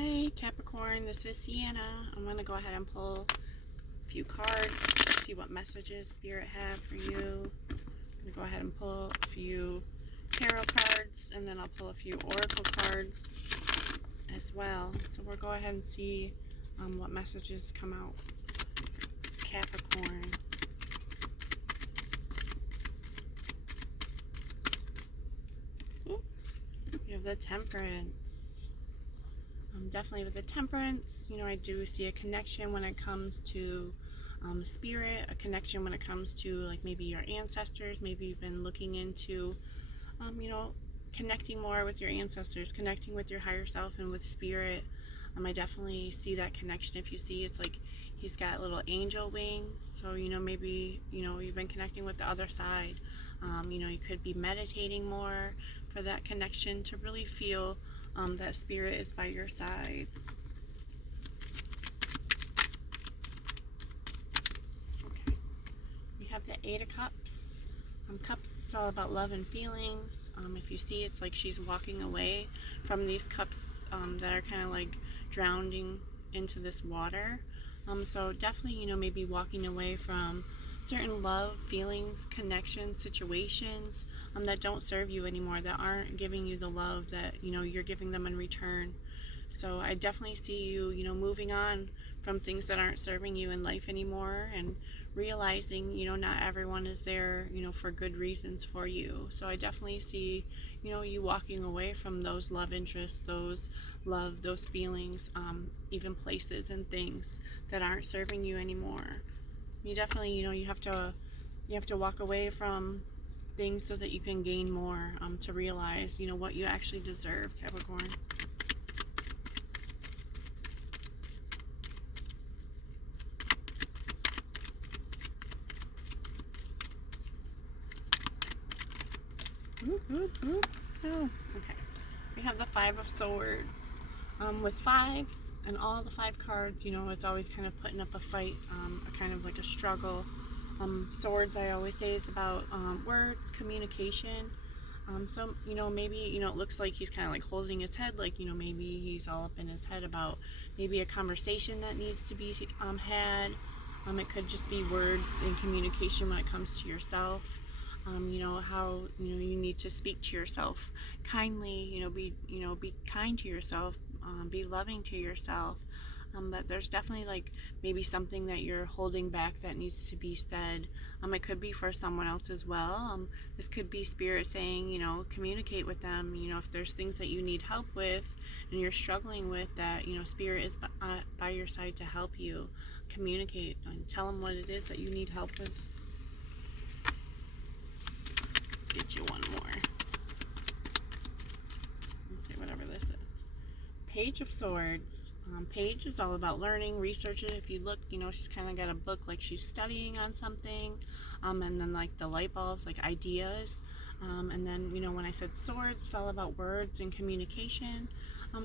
Hi Capricorn, this is Sienna. I'm going to go ahead and pull a few cards, see what messages Spirit have for you. I'm going to go ahead and pull a few tarot cards, and then I'll pull a few oracle cards as well. So we'll go ahead and see what messages come out. Capricorn. Ooh, we have the Temperance. Definitely with the Temperance, I do see a connection when it comes to spirit, a connection when it comes to like maybe your ancestors. Maybe you've been looking into, connecting more with your ancestors, connecting with your higher self and with spirit. I definitely see that connection. If you see, it's like he's got little angel wings. So, maybe, you've been connecting with the other side. You could be meditating more for that connection to really feel that spirit is by your side. Okay. We have the Eight of Cups. Cups is all about love and feelings. If you see, it's like she's walking away from these cups that are kind of like drowning into this water. So definitely, maybe walking away from certain love, feelings, connections, situations that don't serve you anymore, that aren't giving you the love that, you're giving them in return. So I definitely see you, moving on from things that aren't serving you in life anymore, and realizing, not everyone is there, for good reasons for you. So I definitely see, you walking away from those love interests, those feelings, even places and things that aren't serving you anymore. You definitely, you have to walk away from things so that you can gain more, to realize, what you actually deserve, Capricorn. Oh, okay. We have the Five of Swords. With fives and all the five cards, it's always kind of putting up a fight, a kind of like a struggle. Swords, I always say, is about words, communication. So, maybe, it looks like he's kind of like holding his head, like, maybe he's all up in his head about maybe a conversation that needs to be had. It could just be words and communication when it comes to yourself. How, you need to speak to yourself kindly, be kind to yourself, be loving to yourself. But there's definitely like maybe something that you're holding back that needs to be said. It could be for someone else as well. This could be spirit saying, communicate with them. If there's things that you need help with and you're struggling with, that, spirit is by your side to help you. Communicate and tell them what it is that you need help with. Let's get you one more. Let's see, whatever this is. Page of Swords. Page is all about learning, research it. If you look, she's kind of got a book like she's studying on something. And then like the light bulbs, like ideas. And then, when I said swords, it's all about words and communication.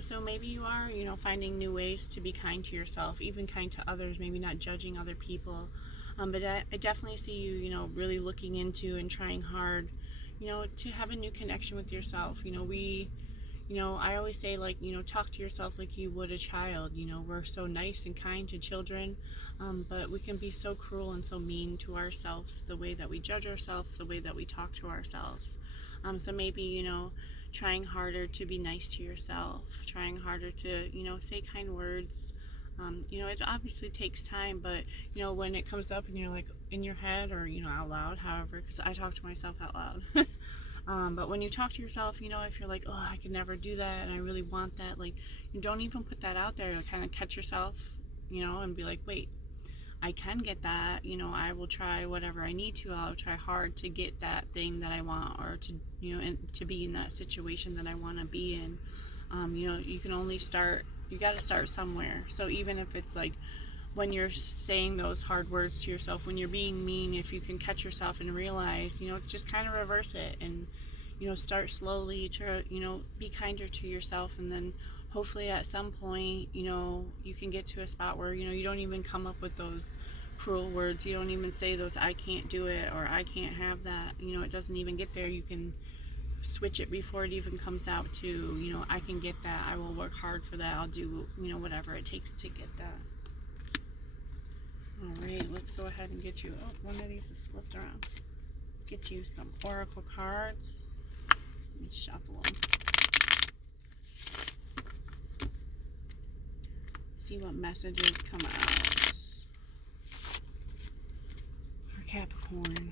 So maybe you are, finding new ways to be kind to yourself, even kind to others, maybe not judging other people. But I definitely see you, really looking into and trying hard, to have a new connection with yourself. I always say, like, talk to yourself like you would a child. We're so nice and kind to children, but we can be so cruel and so mean to ourselves, the way that we judge ourselves, the way that we talk to ourselves. So maybe, trying harder to be nice to yourself, trying harder to, say kind words. It obviously takes time, but, when it comes up and you're like in your head or, out loud, however, because I talk to myself out loud. But when you talk to yourself, if you're like, oh, I could never do that and I really want that, like, you don't even put that out there. Kind of catch yourself, and be like, wait, I can get that. I will try whatever I need to. I'll try hard to get that thing that I want, or to, and to be in that situation that I want to be in. You can only start, you got to start somewhere. So even if it's like when you're saying those hard words to yourself, when you're being mean, if you can catch yourself and realize, just kind of reverse it and, start slowly to, be kinder to yourself. And then hopefully at some point, you can get to a spot where, you don't even come up with those cruel words. You don't even say those I can't do it or I can't have that. It doesn't even get there. You can switch it before it even comes out to, you know, I can get that, I will work hard for that, I'll do, you know, whatever it takes to get that. Alright, let's go ahead and get you, oh, one of these is flipped around. Let's get you some oracle cards. Let me shuffle them. See what messages come out for Capricorn.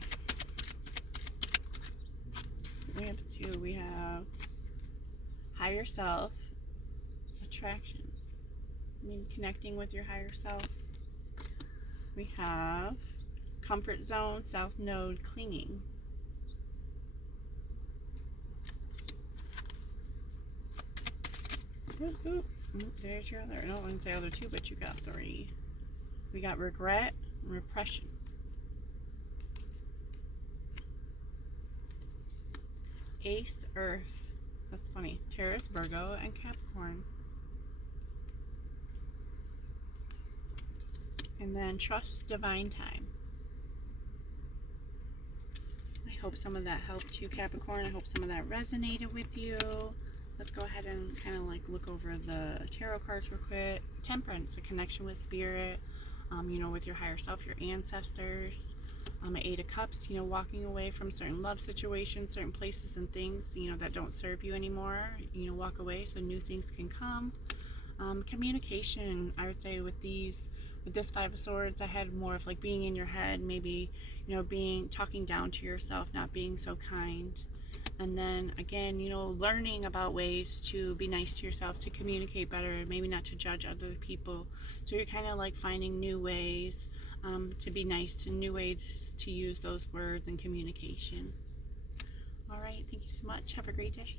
We have two. We have higher self, attraction. I mean, connecting with your higher self. We have comfort zone, south node, clinging. Oop, oop. There's your other, I don't want to say other two, but you got three. We got regret and repression. Ace, Earth. That's funny. Taurus, Virgo, and Capricorn. And then trust divine time. I hope some of that helped you, Capricorn. I hope some of that resonated with you. Let's go ahead and kind of like look over the tarot cards real quick. Temperance, a connection with spirit, you know, with your higher self, your ancestors. Eight of Cups, you know, walking away from certain love situations, certain places and things, you know, that don't serve you anymore. You know, walk away so new things can come. Communication, I would say with this Five of Swords, I had more of like being in your head, maybe, you know, talking down to yourself, not being so kind. And then again, you know, learning about ways to be nice to yourself, to communicate better, maybe not to judge other people. So you're kind of like finding new ways to be nice, to new ways to use those words and communication. All right, thank you so much. Have a great day.